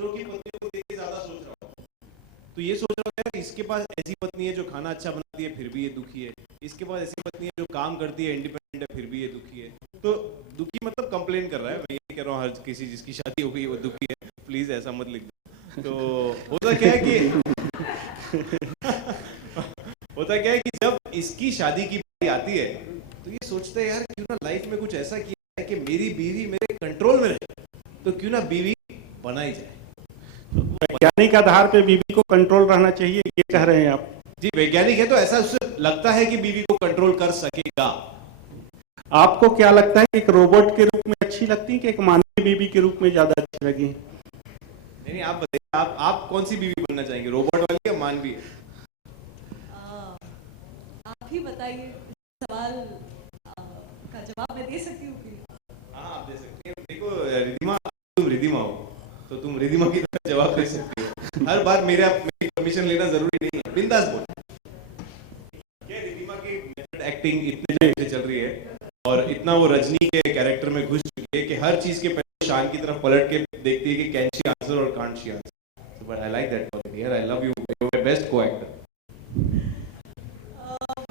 दूसरों की पत्नियों को देख के ज्यादा सोच रहा हूँ। तो ये सोच रहा हूँ इसके पास ऐसी पत्नी है जो खाना अच्छा बनाती है फिर भी ये दुखी है, इसके पास ऐसी पत्नी है जो काम करती है इंडिपेंडेंट है फिर भी ये दुखी है। तो दुखी मतलब कंप्लेन कर रहा है, मैं ये कह रहा हूँ हर किसी जिसकी शादी हो गई वो दुखी है, प्लीज ऐसा मत लिख दो। तो होता क्या है कि होता क्या है कि जब इसकी शादी की बारी आती है तो ये सोचता है यार क्यों ना लाइफ में कुछ ऐसा किया है कि मेरी बीवी मेरे कंट्रोल में रहे, तो क्यों ना बीवी बनाई जाए। वैज्ञानिक आधार पे बीवी को कंट्रोल रहना चाहिए, ये कह रहे हैं आप? जी वैज्ञानिक है तो ऐसा उससे लगता है कि बीवी को कंट्रोल कर सकेगा। आपको क्या लगता है कि एक रोबोट के रूप में अच्छी लगती है कि एक मानवीय बीवी के रूप में ज्यादा अच्छी लगी? नहीं आप बताइए, आप कौन सी बीवी बनना चाहेंगे, रोबोट वाली या मानवीय? आप ही बताइए, सवाल का जवाब मैं दे सकती हूँ। हाँ आप दे सकती हैं। देखो रिधिमा, तुम रिधिमा हो तो तुम रिधिमा की तरह जवाब दे सकती हो। हर बार मेरी परमिशन लेना जरूरी नहीं है, बिंदास बोल। क्या रिधिमा की मेथड एक्टिंग इतने टाइम से चल रही है और इतना वो रजनी के कैरेक्टर में घुस चुकी है कि हर चीज के पहले शान की तरफ पलट के देखती है कि कैन शी आंसर और can't she answer. But I like that quality यार, I love you, you are best co-actor.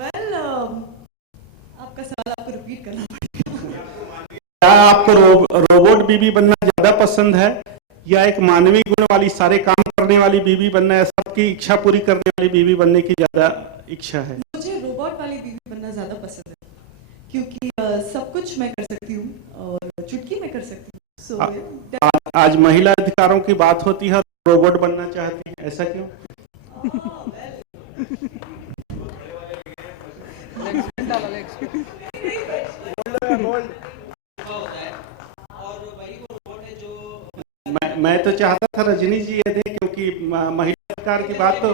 Well आपका सवाल आपको रिपीट करना पड़ेगा। क्या आपको रोबोट बीवी बनना ज्यादा पसंद है या एक मानवीय गुण वाली सारे काम करने वाली बीवी बनना है, सबकी इच्छा पूरी करने वाली बीवी बनने की ज्यादा इच्छा है? मुझे रोबोट वाली बीवी बनना ज्यादा पसंद है क्योंकि सब कुछ मैं कर सकती हूँ और चुटकी में कर सकती हूँ। आज महिला अधिकारों की बात होती है, रोबोट बनना चाहती है, ऐसा क्यों? मैं तो चाहता था रजनी जी ये दे, क्योंकि महिला अधिकार की बात तो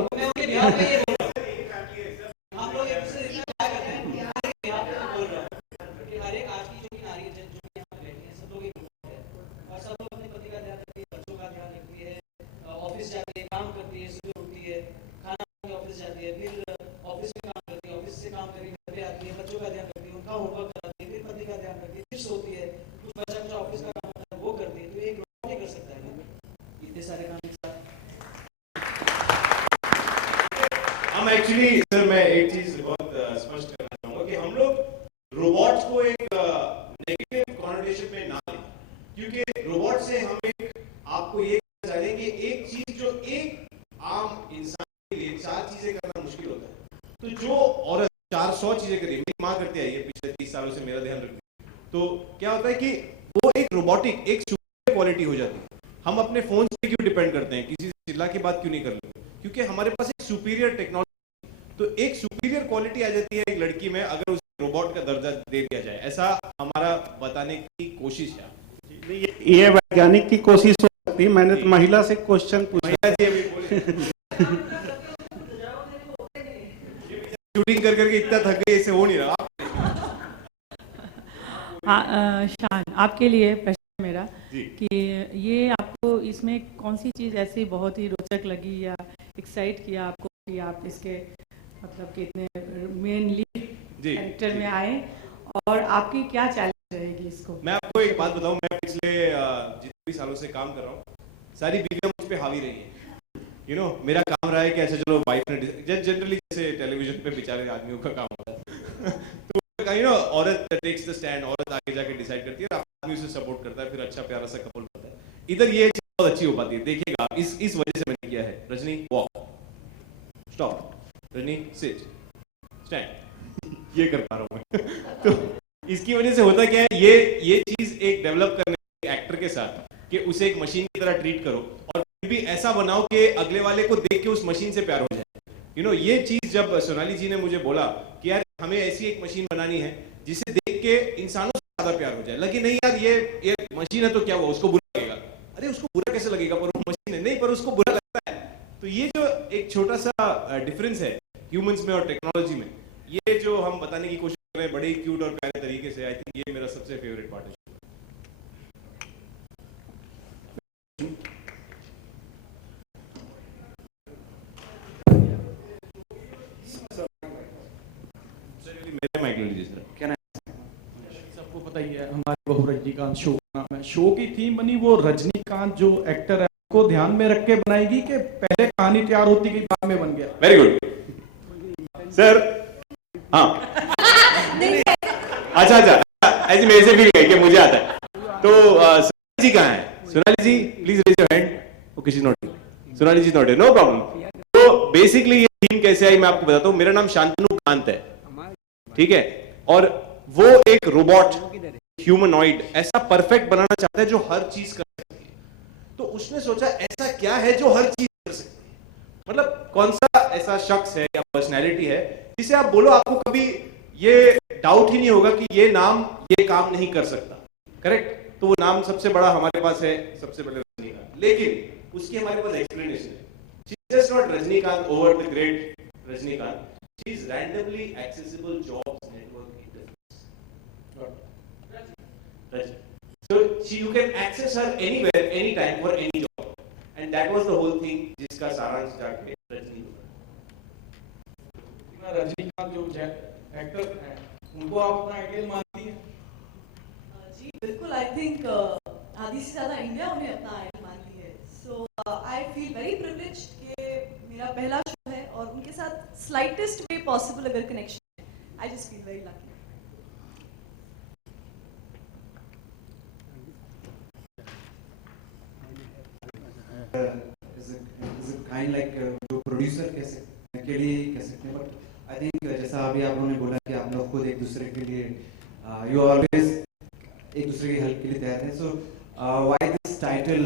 हम एक्चुअली सर मैं एक चीज बहुत स्पष्ट करना चाहूंगा कि हम लोग रोबोट्स को एक नेगेटिव कॉनोटेशन में ना लें, क्योंकि रोबोट से हम एक आपको ये कहना चाह रहे हैं कि एक चीज जो एक आम इंसान के लिए 4 चीजें करना मुश्किल होता है, तो जो औरत 400 चीजें करी, मेरी माँ करती आई है पिछले 30 सालों से, मेरा ध्यान रखती है, तो क्या होता है कि वो एक रोबोटिक एक सुपर क्वालिटी हो जाती है। हम अपने फोन से क्यों डिपेंड करते हैं, किसी से चिल्ला के बात क्यों नहीं कर लेते? क्योंकि हमारे पास एक सुपीरियर टेक्नोलॉजी, तो एक सुपीरियर क्वालिटी आ जाती है एक लड़की में अगर उसे रोबोट का दर्जा दे दिया जाए, ऐसा हमारा बताने की कोशिश है। ये वैज्ञानिक की कोशिश हो सकती है। मैंने तो महिला से क्वेश्चन पूछा। महिला जी अभी बोले शूटिंग कर करके इतना थक गए, इसे हो नहीं रहा। शान, आपके लिए प्रश्न मेरा कि ये आपको इसमें कौन सी चीज़ ऐसी बहुत ही रोचक लगी या एक्साइट किया आपको कि आप इसके मतलब कि इतने मेन लीड कैरेक्टर में आए, और आपकी क्या चैलेंज रहेगी इसको? मैं आपको एक बात बताऊं, मैं पिछले जितने भी सालों से काम कर रहा हूँ, सारी बीवियां मुझ पे हावी रही हैं। मेरा काम रहा है कि अच्छा चलो वाइफ ने जनरली जैसे टेलीविजन पे बेचारे आदमियों का काम होता है तो औरत टेक्स द स्टैंड, औरत आगे जाके डिसाइड करती है, आदमी उसे सपोर्ट करता है, फिर अच्छा प्यारा सा कपल बनता है। इधर ये चीज बहुत अच्छी हो पाती है, देखिएगा इस वजह से मैंने किया है। Rajni walk, stop, Rajni sit, stand, ये कर पा रहा हूं मैं तो इसकी वजह से होता क्या है, ये चीज एक डेवलप करने एक्टर के साथ कि उसे एक मशीन की तरह ट्रीट करो और फिर भी ऐसा बनाओ कि अगले वाले को देख के उस मशीन से प्यार हो जाए। ये चीज जब सोनाली जी ने मुझे बोला कि यार हमें ऐसी एक मशीन बनानी है जिसे देख के इंसानों से ज्यादा प्यार हो जाए, लगे नहीं यार ये मशीन है तो क्या हुआ, उसको बुरा लगेगा। अरे उसको बुरा कैसे लगेगा, पर वो मशीन है, नहीं पर उसको बुरा लगता है। तो ये जो एक छोटा सा डिफरेंस है ह्यूमंस में और टेक्नोलॉजी में, ये जो हम बताने की कोशिश कर रहे हैं बड़े क्यूट और प्यारे तरीके से, आई थिंक ये मेरा सबसे फेवरेट पार्ट है। मेरे माइक ले लीजिए सर। क्या सबको पता ही है हमारे बहु रजनीकांत शो नाम है, शो की थीम बनी वो रजनीकांत जो एक्टर है को ध्यान में रख के बनाएगी कि पहले कहानी तैयार होती गई बाद में बन गया? Very good sir. हाँ अच्छा ऐसे मेरे से फील है कि मुझे आता है। तो सोनाली जी कहाँ है? Sonali ji please raise your hand. Okay she is not here. Sonali ji is not here, no problem. तो बेसिकली ये थीम कैसे आई मैं आपको बताता हूँ। मेरा नाम शांतनु कांत है, ठीक है, और वो एक रोबोट ह्यूमनॉइड ऐसा परफेक्ट बनाना चाहता है जो हर चीज कर सकती है। तो उसने सोचा ऐसा क्या है जो हर चीज कर सकती है, मतलब कौन सा ऐसा शख्स है या पर्सनैलिटी है जिसे आप बोलो आपको कभी ये डाउट ही नहीं होगा कि ये नाम ये काम नहीं कर सकता। करेक्ट? तो वो नाम सबसे बड़ा हमारे पास है, सबसे पहले रजनीकांत। लेकिन उसकी हमारे पास एक्सप्लेनेशन है। She is just not Rajinikanth over the great Rajinikanth, she is randomly accessible jobs network interface. So you can access her anywhere, anytime, for any job, and that was the whole thing जिसका सारांश जाके रजनी हुआ। रजनीकांत जो actor हैं उनको आप अपना ideal मानती हैं? जी बिल्कुल, आई थिंक आधी से ज्यादा इंडिया उन्हें अपना आइडल मानती है। सो आई फील वेरी प्रिविलेज्ड कि मेरा पहला शो है और उनके साथ स्लाइटेस्ट वे पॉसिबल अगर कनेक्शन है, I just feel very lucky. is it kind like जो प्रोड्यूसर कह सकते हैं के लिए कह सकते हैं, बट आई थिंक जैसा अभी आप लोगों ने बोला कि आप लोग खुद एक दूसरे के लिए यू ऑलवेज एक दूसरे की हेल्प के लिए तैयार हैं। So why this title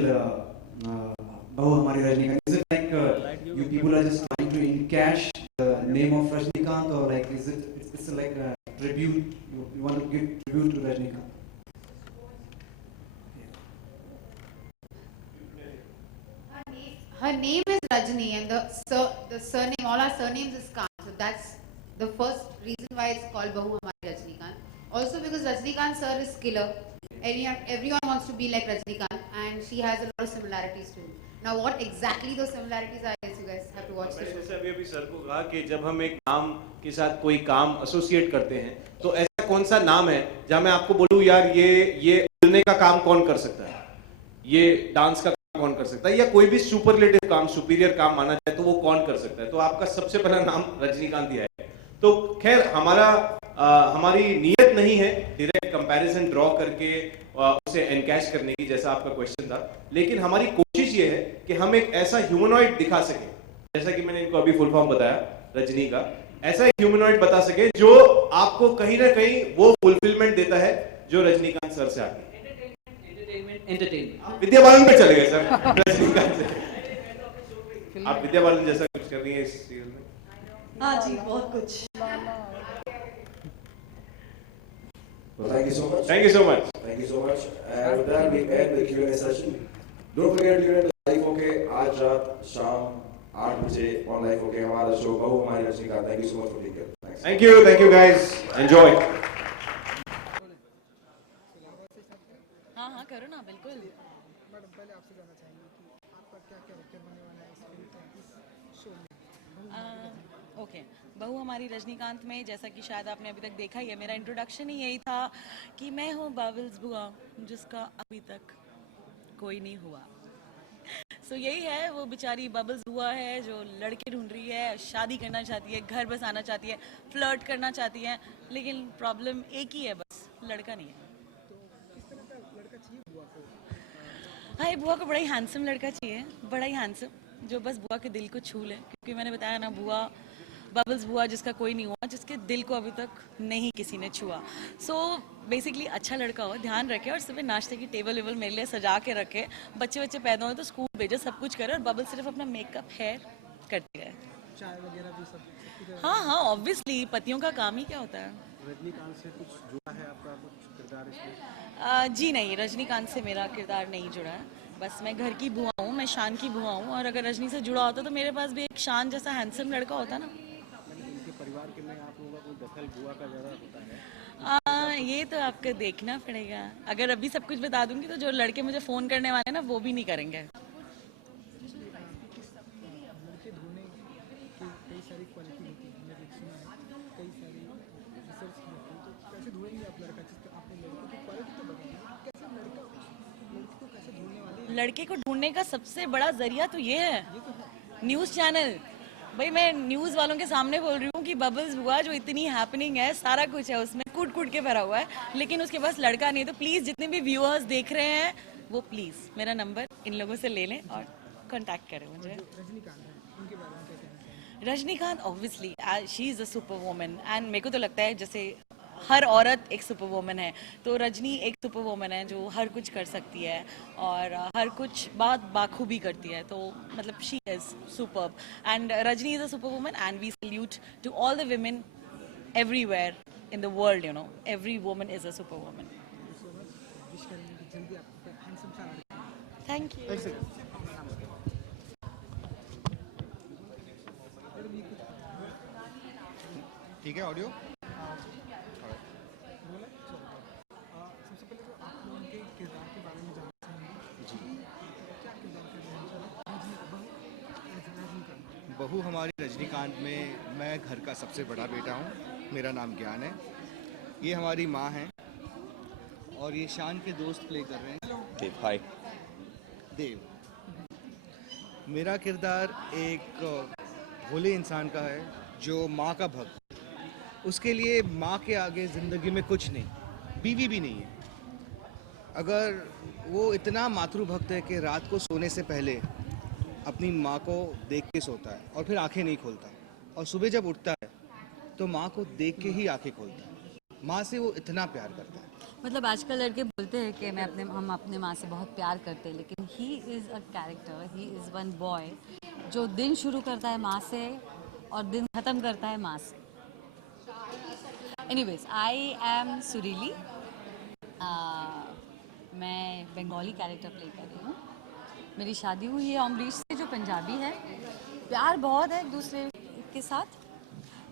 Bahu Hamari Rajinikanth? Is it like you people are just trying to encash the name of Rajinikanth, और like is it's like a tribute, you want to give tribute to Rajinikanth? Her name is Rajni, and the surname, all our surnames is Kant. So that's the first reason why it's called Bahu Hamari Rajnikant. Also because Rajnikant sir is killer. Everyone wants to be like Rajnikant, and she has a lot of similarities to him. Now what exactly those similarities are, I guess you guys have to watch the show. जैसे अभी sir को कहा कि जब हम एक नाम के साथ कोई काम एसोसिएट करते हैं तो ऐसा कौन सा नाम है जहां मैं आपको बोलूं यार ये बोलने का काम कौन कर सकता है, ये डांस का कौन कर सकता है, या कोई भी सुपरलेटिव काम, सुपीरियर काम माना जाए तो वो कौन कर सकता है? तो आपका सबसे पहला नाम रजनीकांत ही है। तो खैर हमारी नीयत नहीं है डायरेक्ट कंपैरिजन ड्रॉ करके उसे एनकैश करने की, जैसा आपका क्वेश्चन था, लेकिन हमारी कोशिश ये है कि हम एक ऐसा ह्यूमनॉइड दिखा सके, जैसा कि मैंने इनको अभी फुल फॉर्म बताया रजनी का, ऐसा एक ह्यूमनॉइड बता सके जो आपको कहीं ना कहीं वो फुलफिलमेंट देता है जो रजनीकांत सर से आती है। एंटरटेनमेंट विद्या बालन पे चले गए सर रजनीकांत से। आप विद्या बालन जैसा कुछ कर रही हैं इस सीरियल में? हाँ जी, बहुत कुछ। Well, thank you so much. Thank you so much. Thank you so much. And with that, we end the Q&A session. Don't forget to tune in to Life OK आज रात शाम 8 बजे on Life OK हमारा show बहू Hamari Rajinikanth. Thank you so much for being here. Thanks. Thank you guys. Enjoy. हाँ करो ना, बिल्कुल। मैडम पहले आपसे जानना चाहेंगे कि आपका क्या कैरेक्टर बनने वाला है इस शो में? ओके, बहू हमारी रजनीकांत में जैसा कि शायद आपने अभी तक देखा ही है, मेरा इंट्रोडक्शन ही यही था कि मैं हूँ बाबल्स बुआ जिसका अभी तक कोई नहीं हुआ। सो यही है, वो बेचारी बबल्स बुआ है जो लड़के ढूंढ रही है, शादी करना चाहती है, घर बसाना चाहती है, फ्लर्ट करना चाहती है, लेकिन प्रॉब्लम एक ही है, बस लड़का नहीं है। हाँ, बुआ को बड़ा ही हैंडसम लड़का चाहिए, बड़ा ही हैंडसम, जो बस बुआ के दिल को छू ले, क्योंकि मैंने बताया ना, बुआ बबल्स बुआ जिसका कोई नहीं हुआ, जिसके दिल को अभी तक नहीं किसी ने छुआ। सो बेसिकली अच्छा लड़का हो, ध्यान रखे, और सुबह नाश्ते की टेबल वेबल मेरे लिए सजा के रखे, बच्चे पैदा हो तो स्कूल भेजे, सब कुछ करे, और बबल सिर्फ अपना मेकअप हेयर करती रहे। चाय वगैरह भी सब? हाँ, ऑब्वियसली पतियों का काम ही क्या होता है। रजनीकांत से कुछ जुड़ा है आपका कुछ किरदार इसमें? जी नहीं, रजनीकांत से मेरा किरदार नहीं जुड़ा है, बस मैं घर की बुआ हूँ, मैं शान की बुआ हूँ, और अगर रजनी से जुड़ा होता तो मेरे पास भी एक शान जैसा हैंडसम लड़का होता ना। उनके परिवार के में आप लोगों का कोई दखल बुआ का ज़्यादा होता है? ये तो आपको देखना पड़ेगा, अगर अभी सब कुछ बता दूंगी तो जो लड़के मुझे फ़ोन करने वाले हैं ना, वो भी नहीं करेंगे। लड़के ढूंढने की कई सारी क्वालिटी होती है, हमने सुना है, कई सारी रिसर्च की होती है, तो कैसे ढूंढेंगे आप लड़का? जिस आपने लड़के की क्वालिटी तो बताई, कैसे लड़का लड़की को कैसे ढूंढने वाली लड़के को ढूंढने का सबसे बड़ा जरिया तो ये है, न्यूज़ चैनल। भाई मैं न्यूज़ वालों के सामने बोल रही हूँ कि बबल्स बुआ जो इतनी हैपनिंग है, सारा कुछ है उसमें, कूट कूट के भरा हुआ है, लेकिन उसके पास लड़का नहीं है। तो प्लीज़ जितने भी व्यूअर्स देख रहे हैं वो प्लीज़ मेरा नंबर इन लोगों से ले लें और कांटेक्ट करें मुझे। रजनीकांत है, उनके बारे में क्या कहना चाहेंगे? Rajinikanth obviously she is a super woman and मेरे को तो लगता है जैसे हर औरत एक सुपर वुमन है, तो रजनी एक सुपर वुमन है जो हर कुछ कर सकती है और हर कुछ बात बाखूबी करती है। तो मतलब she is superb and Rajni is a super woman and we salute to all the women everywhere in the world, you know, every woman is a super woman. So much, wish करेंगे कि जल्दी आपको हैंडसम सा लड़का Thank you. ठीक है audio. सबसे पहले तो आप लोगों के किरदार के बारे में जानना चाहेंगे जी, क्या किरदार कर रहे हैं रजनीकांत? बहू हमारी रजनीकांत में मैं घर का सबसे बड़ा बेटा हूँ, मेरा नाम ज्ञान है, ये हमारी माँ हैं और ये शान के दोस्त प्ले कर रहे हैं देव, हाय। देव। मेरा किरदार एक भोले इंसान का है जो माँ का भक्त, उसके लिए माँ के आगे ज़िंदगी में कुछ नहीं, बीवी भी नहीं है। अगर वो इतना मातृभक्त है कि रात को सोने से पहले अपनी माँ को देख के सोता है और फिर आंखें नहीं खोलता, और सुबह जब उठता है तो माँ को देख के ही आंखें खोलता है। माँ से वो इतना प्यार करता है। मतलब आजकल लड़के बोलते हैं कि हम अपने माँ से बहुत प्यार करते हैं, लेकिन he is a character, he is one boy जो दिन शुरू करता है माँ से और दिन ख़त्म करता है माँ से। एनीवेज, आई एम सुरीली, मैं बंगाली कैरेक्टर प्ले कर रही हूँ। मेरी शादी हुई है अमरीश से जो पंजाबी है। प्यार बहुत है एक दूसरे के साथ,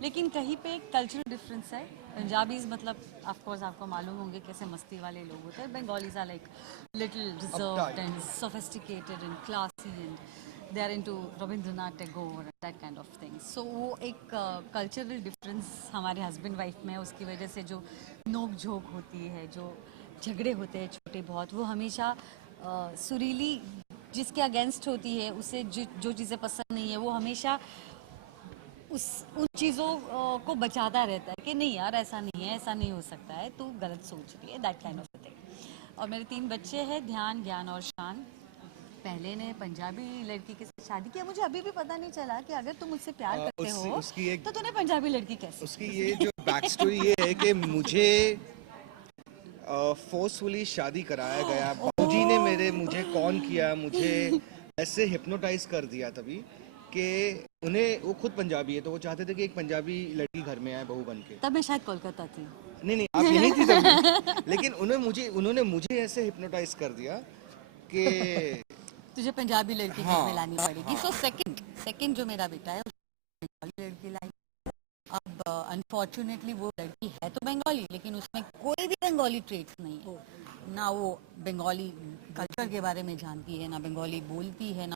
लेकिन कहीं पे एक कल्चरल डिफरेंस है। पंजाबीज मतलब ऑफ कोर्स आपको मालूम होंगे कैसे मस्ती वाले लोग होते हैं। Bengalis are like little reserved and sophisticated and classy and they are into Rabindranath Tagore and that kind of thing. So वो एक कल्चरल डिफरेंस हमारे हस्बैंड वाइफ में है। उसकी वजह से जो नोक झोंक होती है, जो झगड़े होते हैं छोटे बहुत, वो हमेशा सुरीली जिसके अगेंस्ट होती है, उसे जो चीज़ें पसंद नहीं है, वो हमेशा उन चीज़ों को बचाता रहता है कि नहीं यार ऐसा नहीं है, ऐसा नहीं हो सकता है, तू गलत सोच रही है, दैट काइंड ऑफ थिंग। और मेरे 3 बच्चे हैं, ध्यान, ज्ञान और शान। पहले ने पंजाबी लड़की के साथ शादी किया। मुझे अभी भी पता नहीं चला कि अगर तुम मुझसे प्यार करते हो तो तूने पंजाबी लड़की कैसे? उसकी ये जो बैक स्टोरी ये है कि मुझे फोर्सफुली शादी कराया गया। बाबूजी ने मुझे कौन किया, मुझे ऐसे हिप्नोटाइज कर दिया तभी कि उन्हें, वो खुद पंजाबी है तो वो चाहते थे कि एक पंजाबी लड़की घर में आए बहू बन के। तब मैं शायद कोलकाता थी। नहीं आप यहीं थी तभी। लेकिन उन्होंने मुझे ऐसे हिप्नोटाइज कर दिया कि तुझे पंजाबी लड़की घर में लानी पड़ेगी। सो सेकंड जो मेरा बेटा है बंगाली लड़की लाई। अब अनफॉर्चुनेटली वो लड़की है तो बंगाली, लेकिन उसमें कोई भी बंगाली ट्रेट्स नहीं है। ना वो बंगाली कल्चर के बारे में जानती है, ना बंगाली बोलती है, ना